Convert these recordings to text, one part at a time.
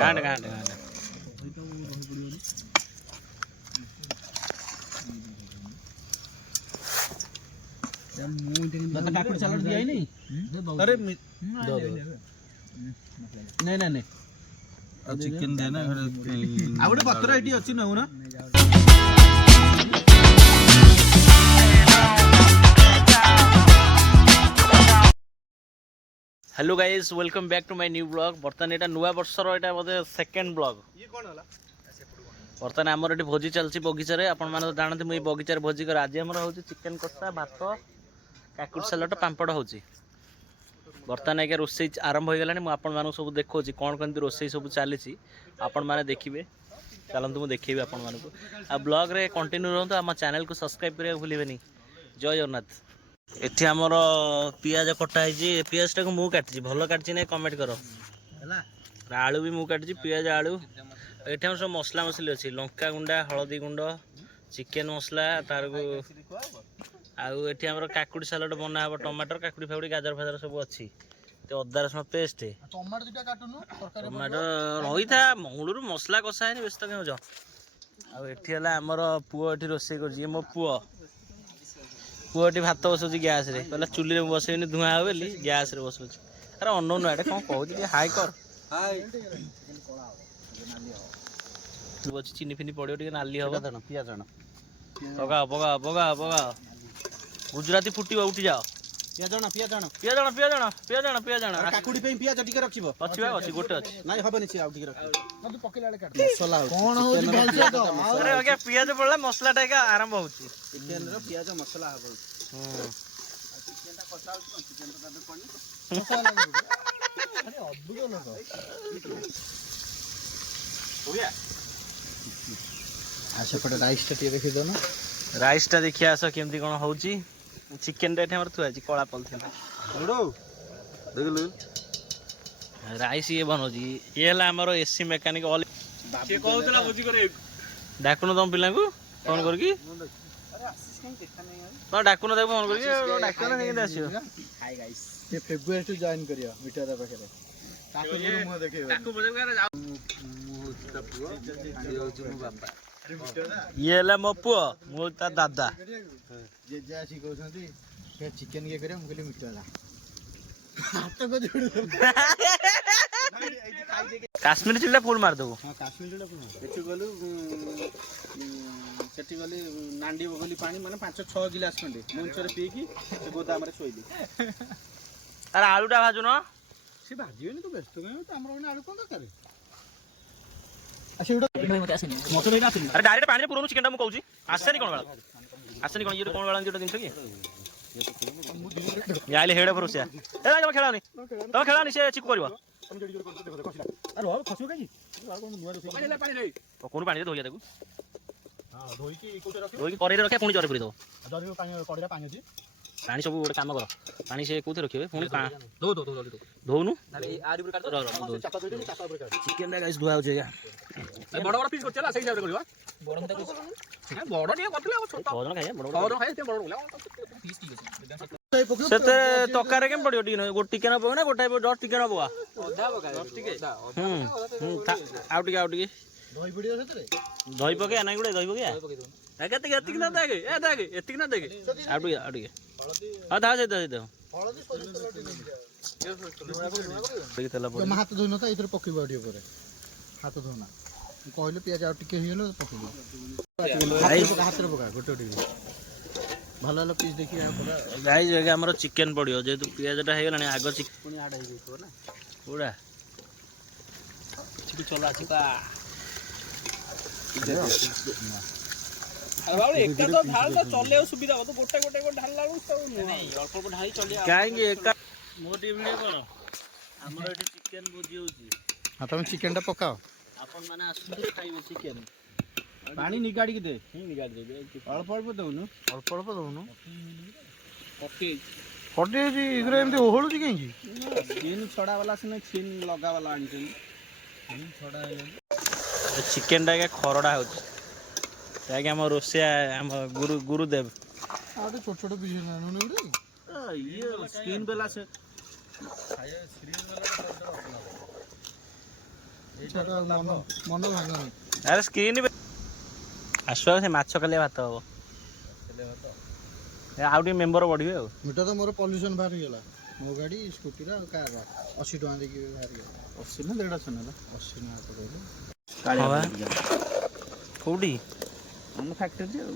ଗାଁଟେ ଗାଁଟେ ଗାଁଟେ କାକୁଡି ସାଲାଡ ଦିଆ ହେଇନି अरे नहीं नहीं नहीं ଚିକେନ ଦେ ନା ଆଉ ଗୋଟେ ପତ୍ର ଏଠି ଅଛି ନଉ ନା hello guys welcome back to my new blog बर्तमान एटा नुआ वर्षर एटा बोधे सेकेंड ब्लॉग ये कौन होला बर्तमान आमर एटी भोजी चलची बगीचा रे आपण माने जानते मुई बगीचा रे भोजी कर आज हमर होची चिकन कषा भात काकुड़ सलाड पांपड़ होची बर्तमान एके रोसई आरंभ हो गलानी मु आपण मानु सब देखोची कोन कोन रोसई सब चलीची आपण माने देखिबे चलंतु मु देखिबे आपण मानु आ ब्लॉग रे कंटिन्यू रहंतु हम चैनल को सब्सक्राइब करिया भूलिबेनी जय जगन्नाथ एठी हमर पियाज कटा है पियाज टाक मु काटची भल काटची ना कमेंट कर आलू भी मु काटची पियाज आलू एठी हम सब मसला मसली अच्छी लंका गुंडा हलदी गुंड चिकेन मसला तार को आउ एठी हमर काकुड़ी सलाड बना हबो टमाटर काकुड़ी फाकुड़ी गाजर फाजर सब अच्छी ते अदा रसुण पेस्ट टमाटर दुटा काटुनु तरकारी टमाटर रही था मूलरू मसला कषा है व्यस्त क्यों आ एठी हला हमर पुओ एठी रोसई करजी मो पुओ पुअटी भात बसुची गैस रे कहला चुली रे बसैनी धुआं हो बोली गैस रे बसुची अरे अनौ नुआ कौन कहूँ हाई कर चीनी फिनी पड़ो टे नाली हम पियाज पका पका पका पका गुजराती फुटी उठी जाओ पियाज पियाज काकुडी पे पियाज टिके रखिबो अच्छी अच्छी गोटे अच्छी नाही हबनी छी आउ टिके रखिबो नदु पकेला वाले काट मसला कोन होची भलसे तो अरे ओके पियाज पड़ला मसला टाका आरंभ होची चिकन रो पियाज मसला हबो चिकन ता कसा होची चिकन ता तबे पनी मसला अरे अद्भुत लोग हो गया आशा पटे राइस टा टिके देखि दो ना राइस टा देखिया आस केमती कोन होची चिकेन टा एठे हमर थुआ छी कळा पलथिन बड़ो देखलु राइस ये बनोजी ये हला हमर एसी मैकेनिक ऑल के कहउतला बुझी करे डाकुनो तम पिला को फोन कर की अरे असिस्टेंट देखा नहीं है तो डाकुनो देबो फोन कर की डाकुनो केंदे आसियो हाय गाइस ये फेब्रुआरी टू जॉइन करियो मीटर दा पाखरे ताको मुंह देखियो ताको बजे करे जाऊ मुंह ता पुओ आंडी होची मो बापा ये हला मो पुओ मो ता दादा जे जासी कहउछंती के चिकन के करे मुकली मीटर दा हाथ को जोड़ काश्मीरी चिल्ला फुल मार दबो हां काश्मीरी चिल्ला फुल एठी गलु सेठी गली नांडी बगली पानी माने 5-6 गिलास खंडे मंचरे पी की से गोदाम रे सोइली अरे आलूटा भाजु न से भाजियोनी तो व्यस्त गयो तो हमर ओने आलू कोन दरकार अच्छा उडा मोटर रे आसिनी अरे डायरेक्ट पानी रे पुरोनु चिकन टा मु कहूची आसेनी कोन वाला आसेनी कोन ये कोन वाला जेटा जिंस की याले हेड भरोसा ए तम खेलानी से चिकु करबो अरे हो खसु काई पानी रे कोन पानी रे धोइया देखु हां धोई की कोटे रखे धोई की करे रखे पुनी जरे पुरी दो जरे पानी कड़े पानी अछि पानी सब गोटे काम कर पानी से कोथे रखिबे पुनी दो धोनु अरे आरी ऊपर काट चापा दो चापा ऊपर काट चिकन रे गाइस धुआ हो जाएगा बड़ बड़ पीस करचला सही हिसाब रे करबा बड़ मत बड़ नहीं करथले छोटा भोजन खाए बड़ बड़ खाए ते बड़ बोला पीस ठीक अछि सेते तकारे केम पडियो टी गोट टिके न पगना गोटाय 10 टिके न पवा अधा पका 10 टिके आउ टिके दही पडियो सेते दही पके ना गुडे दही पके एके एतिक ना देगे ए देगे एतिक ना देगे आउ टिके हां धा से दे हळदी सोरी तेल पड़ी हाथ धोइनो त इधर पकिबो अडी ऊपर हाथ धोना कहलो पियाज आउ टिके हियलो पकिबो हाथ रे पका गोटे टिके भल भल पीस देखि गाइस जगह हमर चिकन पडियो जेतु पियाजटा हे गलानी आगो चिकन पुनी आड हे जइतो ना पूरा चिकन चला छिका अरे बाबू एक तो ढाल तो चले सुविधा हो तो गोटे गोटे को ढाल लागू तो नहीं अल्प अल्प ढाई चले काहेंगे एक मोटी वीडियो कोन हमर एटी चिकन भुजी होची हां तुम चिकन टा पकाओ आपन माने आसुते खाइबे चिकन पानी निगाड़ी के दे निगाड़ दे अल्प अल्प दउनु ओके फटे जी इधर एमती ओहळु जी केंगी छीन छड़ा वाला से छीन लगा वाला आंटी छीन छड़ा चिकन टा के खरडा होची ताकि हम रोसिया हम गुरुदेव आ तो छोट छोट पीस ना नु रे ये स्क्रीन वाला से ଛୁଆଟା ମନ ଭାଙ୍ଗନି। ଆରେ ସ୍କ୍ରିନ୍ ଆସିବ ସେ ମାଛ କାଲିଆ ଭାତ ହବ। ଆଉ ଟିକେ ମେମ୍ବର ବଢିବେ ଆଉ। ଏଇଟା ତ ମୋର ପଲ୍ୟୁସନ୍ ବାହାରିଗଲା। ମୋ ଗାଡ଼ି ସ୍କୁଟିର ଆଉ କାର୍ 80 ଟଙ୍କା ଦେଇକି ବାହାରିଗଲା। 80 ନା 150 ନେଲା? 80 ନା ତ କହିଲେ। କୋଉଠି? ଆମ ଫ୍ୟାକ୍ଟ୍ରି ଆଉ।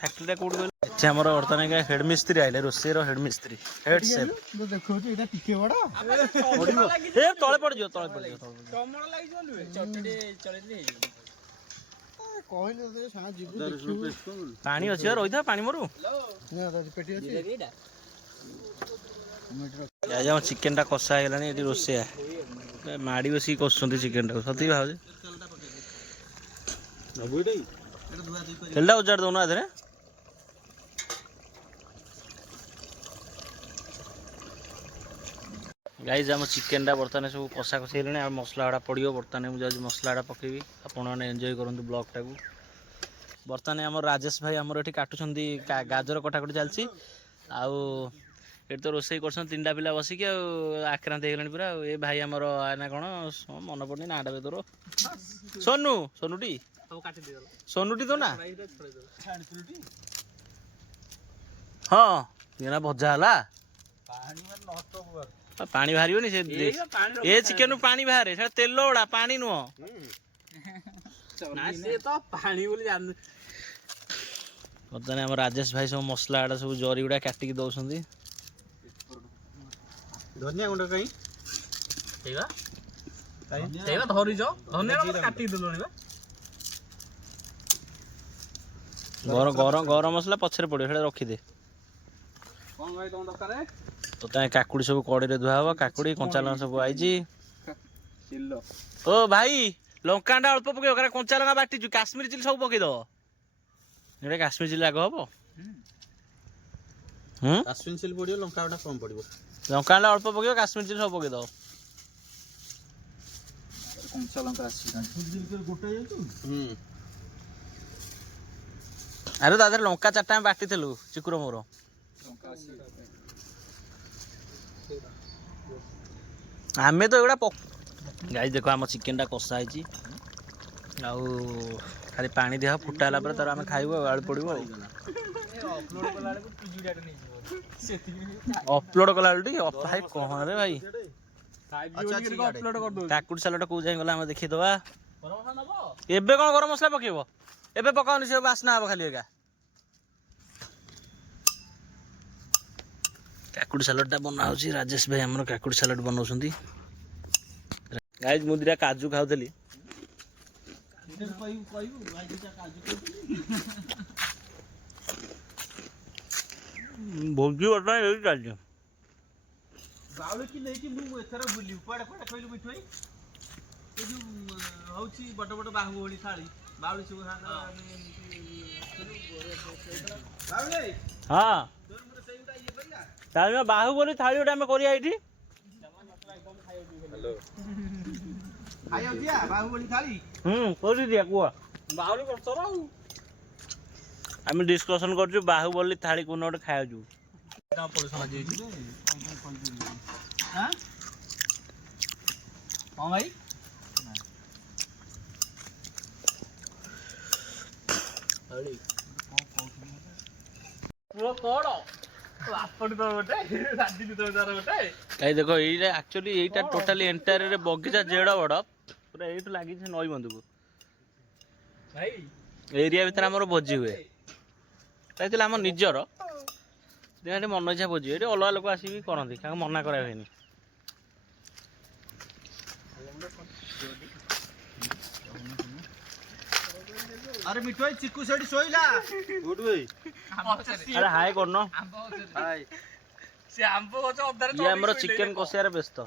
ଫ୍ୟାକ୍ଟ୍ରିଟା କୋଉଠି କହିଲ? ଏଠି ଆମର ବର୍ତ୍ତମାନ ହେଡ୍ ମିସ୍ତ୍ରୀ ଆଇଲେ, ରୋଷେଇର ହେଡ୍ ମିସ୍ତ୍ରୀ। Head chef. ମୁଁ ଦେଖଉଛି ଏଇଟା ଟିକେ ବଡ଼। ଏ ତଳେ ପଡ଼ିଯିବ, ତଳେ ପଡ଼ିଯିବ। କହିଲେ ତତେ ସାଙ୍ଗ ଯିବୁ ଦେଖିବୁ। ପାଣି ଅଛି ବା, ରହିଥା ପାଣି ମରୁ। ପେଟି ଅଛି। ଆଜି ଆମ ଚିକେନଟା କଷା ହେଇଗଲାଣି। ଏଠି ରୋଷେଇଆ ମାଡ଼ି ବସିକି କଷୁଛନ୍ତି ଚିକେନଟାକୁ। ସତିକି ଭାବୁଛି ତେଲଟା ଉଜାଡ଼ି ଦଉନ ଆଧରେ। ଗାଇଜ ଆମ ଚିକେନଟା ବର୍ତ୍ତମାନ ସବୁ କଷା କଷି ହେଇଗଲାଣି। ଆଉ ମସଲା ଗୁଡ଼ା ପଡ଼ିବ। ବର୍ତ୍ତମାନ ମୁଁ ଯାଉଛି ମସଲା ଗୁଡ଼ା ପକେଇବି। ଆପଣମାନେ ଏନ୍ଜୟ କରନ୍ତୁ ବ୍ଲଗଟାକୁ। ବର୍ତ୍ତମାନ ଆମର ରାଜେଶ ଭାଇ ଆମର ଏଠି କାଟୁଛନ୍ତି, ଗାଜର କଟାକଟି ଚାଲିଛି। ଆଉ ଏଠି ତ ରୋଷେଇ କରୁଛନ୍ତି 3ଟା ପିଲା ବସିକି ଆଉ। ଆକ୍ରାନ୍ତ ହେଇଗଲାଣି ପୁରା ଆଉ। ଏ ଭାଇ ଆମର ନା କ'ଣ ମନେ ପଡ଼ୁନି ନାଁଟା ବି ତୋର? ସୋନୁ। ସୋନୁଟି ସୋନୁଟି ତ ନା? ହଁ ଏଇନା ଭଜା ହେଲା। ପାଣି ବାହାରିବନି ସେ। ଏ ଚିକେନରୁ ପାଣି ବାହାରେ, ସେଟା ତେଲ ଗୁଡ଼ା, ପାଣି ନୁହଁ। ବର୍ତ୍ତମାନ ଆମ ରାଜେଶ ଭାଇ ସବୁ ମସଲା ଗୁଡ଼ା ସବୁ ଜରି ଗୁଡ଼ା କାଟିକି ଦଉଛନ୍ତି। ଧନିଆ ଗୁଣ୍ଡ କାଇଁ? ଗରମ ମସଲା ପଛରେ ପଡ଼ିବ, ସେଇଟା ରଖିଦେ। ତ କାକୁଡ଼ି ସବୁ କଡ଼େଇରେ ଧୁଆ ହବ। କାକୁଡ଼ି କଞ୍ଚା ଲଙ୍କା ସବୁ ଆଇଛି। ଓ ଭାଇ ଲଙ୍କାଟା ଅଳ୍ପ ପକେଇବ, କାରଣ କଞ୍ଚା ଲଙ୍କା ବାଟିଛୁ। କାଶ୍ମୀର ଚିଲି ସବୁ ପକେଇଦବ। ଏଇଟା କାଶ୍ମୀର ଚିଲି ରାଗ ହବ। କାଶ୍ମୀର ଚିଲି ପଡ଼ିବ, ଲଙ୍କା ଗୁଡ଼ା କମ୍ ପଡ଼ିବ। ଲଙ୍କାଟା ଅଳ୍ପ ପକେଇବ, କାଶ୍ମୀର ଚିଲି ସବୁ ପକେଇଦବ। କଞ୍ଚା ଲଙ୍କା ଗୋଟେ ଆରେ ତା ଦେହରେ ଲଙ୍କା 4ଟା ଆମେ ବାଟିଥିଲୁ ଚିକୁର ମୋର। ଆମେ ତ ଏଗୁଡ଼ା ଗାଈ ଦେଖ ଆମ ଚିକେନଟା କଷା ହେଇଛି। ଆଉ ଖାଲି ପାଣି ଦିଆ ଫୁଟା ହେଲା ପରେ ତାର ଆମେ ଖାଇବୁ ଆଉ। ଆଳୁ ପଡ଼ିବ ଆଉ। ଅପଲୋଡ଼ କଲା ବେଳୁ ଟିକେ ଭାଇ କଣ ରେ ଭାଇ। କାକୁଡ଼ି ସାଲଟା କୋଉ ଯାଏଁ ଗଲା ଆମେ ଦେଖିଦବା। ଏବେ କ'ଣ ଗରମ ମସଲା ପକେଇବ? ଏବେ ପକାଉନି, ସେ ବାସ୍ନା ହବ ଖାଲି ଏକା। କାକୁଡ଼ି ସାଲଡ଼ଟା ବନା ହେଉଛି। ରାଜେଶ ଭାଇ ଆମର କାକୁଡ଼ି ସାଲଡ଼ ବନାଉଛନ୍ତି। ଗାଇଜ ମୁଁ 2ଟା କାଜୁ ଖାଉଥିଲି। ଭୋଜି ବର୍ତ୍ତମାନ ଏଇଠି ଚାଲିଛି। ବାଉଳିକି ନେଇକି ମୁଁ ଏଥର ବୁଲିବି। କୁଆଡ଼େ କୁଆଡ଼େ କହିଲୁ ମିଠୁ ଭାଇ? ଏ ଯୋଉ ହଉଛି ବଡ଼ ବଡ଼ ବାହୁବଳି ଥାଳି। ବାଉଳି ସବୁ ହଁ ତାହେଲେ ବାହୁବଳି ଥାଳି ଗୋଟେ ଆମେ କରିବା ଏଇଠି। ଖାଇବାକୁ ଯିବା ବାହୁବଳି ଥାଳି। କୋଉଠି ଦିଆ କୁହ? ଆମେ ଡିସ୍କସନ୍ କରୁଛୁ ବାହୁବଳି ଥାଳି କୋଉଦିନ ଗୋଟେ ଖାଇବାକୁ ଯିବୁ। ହଁ ଭାଇ କାଇଁ ଦେଖ ଏଇଟା ଆକ୍ଚୁଆଲି ଏଇଟା ଟୋଟାଲି ଏଣ୍ଟାୟାରରେ ବଗିଚା ଯେଡ଼ ବଡ଼ ପୁରା ଏଇଠୁ ଲାଗିଛି ନଈ ବନ୍ଧକୁ। ଏରିଆ ଭିତରେ ଆମର ଭୋଜି ହୁଏ। ଏଇଥିଲା ଆମ ନିଜର ଏଠି ମନ ଇଚ୍ଛା ଭୋଜି। ଏଠି ଅଲଗା ଲୋକ ଆସିକି କରନ୍ତି, କାହାକୁ ମନା କରା ହୁଏନି। ଆରେ ମିଠୁ ଭାଇ ଚିକୁ ସେଠି ଶୋଇଲା। ଆରେ ହାଏ କରୁନ। ଇଏ ଆମର ଚିକେନ କଷିବାରେ ବ୍ୟସ୍ତ।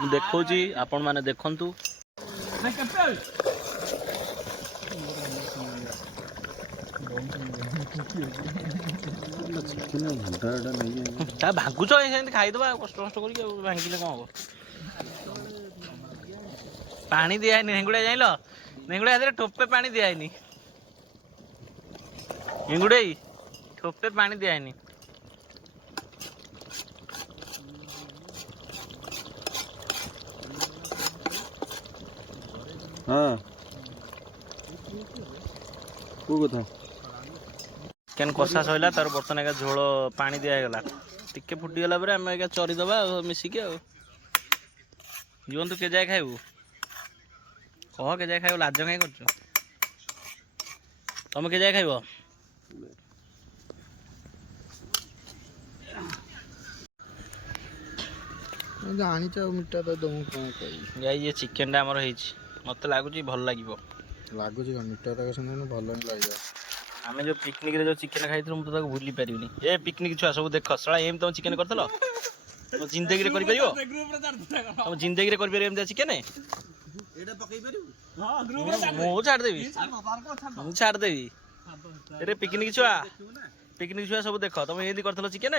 ମୁଁ ଦେଖଉଛି, ଆପଣ ମାନେ ଦେଖନ୍ତୁ। ତା ଭାଙ୍ଗୁଛ ସେମିତି ଖାଇଦବା ଆଉ କଷ୍ଟ କଷ୍ଟ କରିକି। ଆଉ ଭାଙ୍ଗିଲେ କ'ଣ ହବ? ପାଣି ଦିଆହେଇନି ହେଙ୍ଗୁଡା ଯାଇଁଲ। ହେଙ୍ଗୁଡା ଏଥିରେ ଟୋପେ ପାଣି ଦିଆହେଇନି। ହେଙ୍ଗୁଡେଇ ଠୋପେ ପାଣି ଦିଆହେଇନି। हाँ को कथा चिकेन कषा सैला तार बर्तन एका झोल पानी दिगला टिके फुटीगला पर आम एका चरीदबा मिसिकी जीवन तू के जाए खाइबू कह के जाए खाइबू लाज कहीं कर तुम के जाए खाइब ଜାଣିଛ ମିଠା ତ ଦମୁ କ'ଣ କହିବି ଯାଇ ये चिकेन टा हमर ହେଇଛି मते लागुची भल लागिबो ଲାଗୁଛି କ'ଣ ମିଠା ତକ ସେମିତି ଭଲ ହିଁ ଲାଗିବ आमे जो पिकनिक रे जो चिकेन खाइथु मु तो ताको भूली परिबिनी ए पिकनिक छुआ सब देख सळा एम तुम चिकेन करथलो तुम जिंदगी रे करि परिबो तुम जिंदगी रे करि परिबो एम चिकेन एटा पकई परिबो हां ग्रुप रे मु छाड़ देबी मु छाड़ देबी अरे पिकनिक छुआ सब देख तुम एदी करथलो चिकेन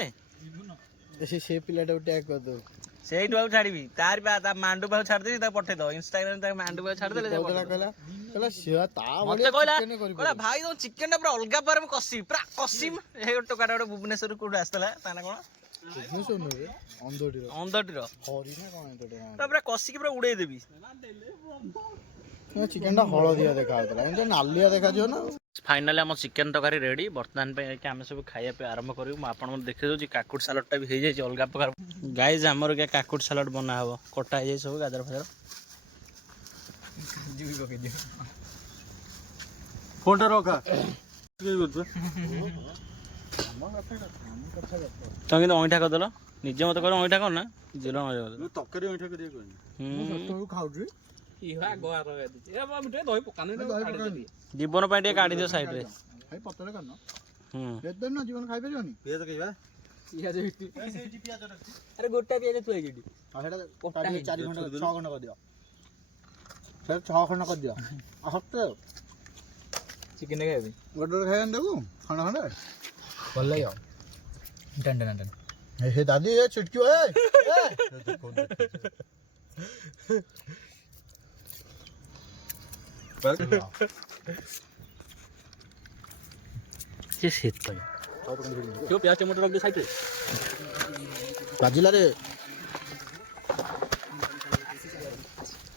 ସେ ପିଲାଟାକୁ ଟ୍ୟାଗ୍ କରିଦେବୁ ସେଇଠୁ ଆଉ ଛାଡ଼ିବି ତାର ବା ତା ମାଣ୍ଡୁ ପାଖକୁ ଛାଡ଼ିଦେବି ତାକୁ ପଠେଇ ଦବ ଇନଷ୍ଟାଗ୍ରାମ ତା ମାଣ୍ଡୁ ପାଖକୁ ଛାଡ଼ିଦେଲେ କହିଲା ସିଏ ତା ମତେ କହିଲା ଭାଇ ତମ ଚିକେନ ଟା ପୁରା ଅଲଗା ପରେ ମୁଁ କଷିବି ପୁରା କଷିବି ଏ ଗୋଟେ ଟୋକାଟା ଗୋଟେ ଭୁବନେଶ୍ୱରରୁ କୋଉଠୁ ଆସିଥିଲା ତା ନା କଣ ଅନ୍ଦଟିର ପୁରା କଷିକି ପୁରା ଉଡେଇ ଦେବି ଚିକେନ ଟା ହଳଦିଆ ଦେଖାଯାଉଥିଲା ଏମିତି ନାଲିଆ ଦେଖାଯିବ ନା फाइनाली आम चिकेन तरकारी रेडी बर्तमान पे आम सब खाइबा आरंभ करूँ आपन देखी दूसरी काकुड़ सालाड टा भी हो जाए अलग प्रकार गाइज आमर क्या काकुड़ सालाड बना हम कटा हो सब गाजर फाजर फोन रखा तुम कि अईठा करदेल निजे मत कह अईठा कर ना जिला तरकारी अईठा करिया कहनी ଖାଉଛି जीवन पे काढ़ी दियो साइड रे ଭାଇ ପତର କାନ ପିଆଜ ନା ଜୀବନ ଖାଇପାରିବନି पियाज कहिबा ପିଆଜ ଭିତରୁ अरे गोटा पियाज तू आइडी ସେଟା 4 ଘଣ୍ଟା 6 ଘଣ୍ଟା କରିଦିଅ ସେଟା 6 ଘଣ୍ଟା କରିଦିଅ ସତେ चिकेन खाइबी ଗୋଟେ ଖାଇବାକୁ ଦେବୁ ଖଣ୍ଡ ଖଣ୍ଡ ଭଲ ଲାଗିବ ଟନ ଟନ ଟନ हे दादी ये चिटकी ए ये सेट पे क्यों प्याज टमाटर रख दे साइड रे बाजिला रे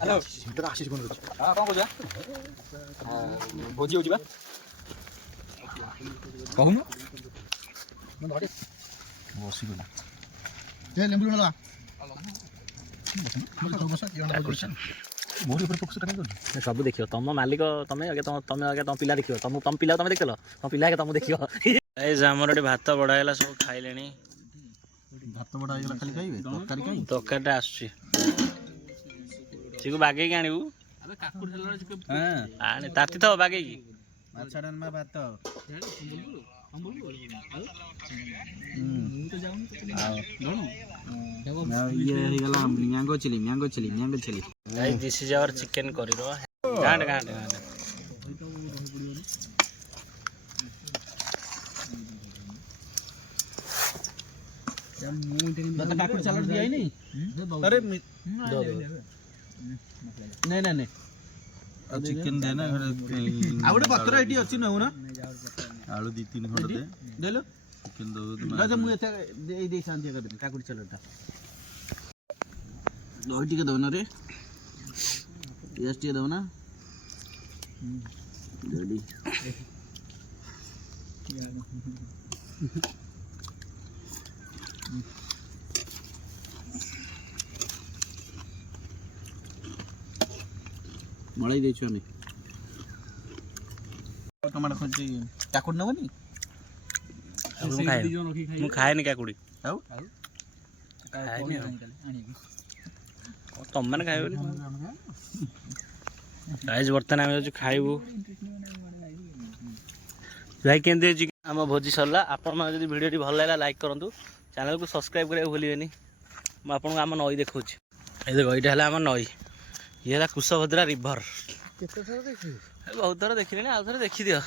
हेलो सेटर आशीष कोन करछ हां कोन कोजा भोजी होजी बा कहू न मैं धरे बसी गला ए लेंबू लगा बस मोरी ऊपर फोकस करने को सब देखियो तुम मालिक तमे आगे तुम आगे तुम पिला देखियो तुम पिला तुम देखलो तुम पिला आगे तुम देखियो ए हमर एटी भात बडायला सब खाइलेनी भात बडा आइला खाली खाइबे तरकारी काई तरकारीटा आछी चिकु बागै के आनिबू अबे काकुड़ झलरा चिकु हां आने ताती तो बागै की अच्छा डन में भात ये हेगला mango chilli guys this is our chicken curry रो गांड गांड गांड काकुड़ सलाद दिया ही नहीं अरे नहीं चिकन देना आउटे पत्र एटी अछि न ना आलू 2-3 खंड दे देलो चिकन दो ना मु एते दे शांति कर दे काकुड़ सलाद ता दही टिके दो ना रे पेस्ट टिके दो ना रेडी मलाई देछु अनि टमाटर खंची काकुड़ नबनी मु खाएनी काकुड़ी आउ खाएनी तुम मैंने खाइबो गाइस बर्तन आम खाइबू भाई केंदे आम भोजी सरला आपण मैंने जब वीडियो भल लगा लाइक करूँ चैनल को सब्सक्राइब करा भूलें मुझे आम नई देखा ये देखो ये आम नई ये है कुशभद्रा रिभर बहुत थर देखिए आउ थे देखी दियो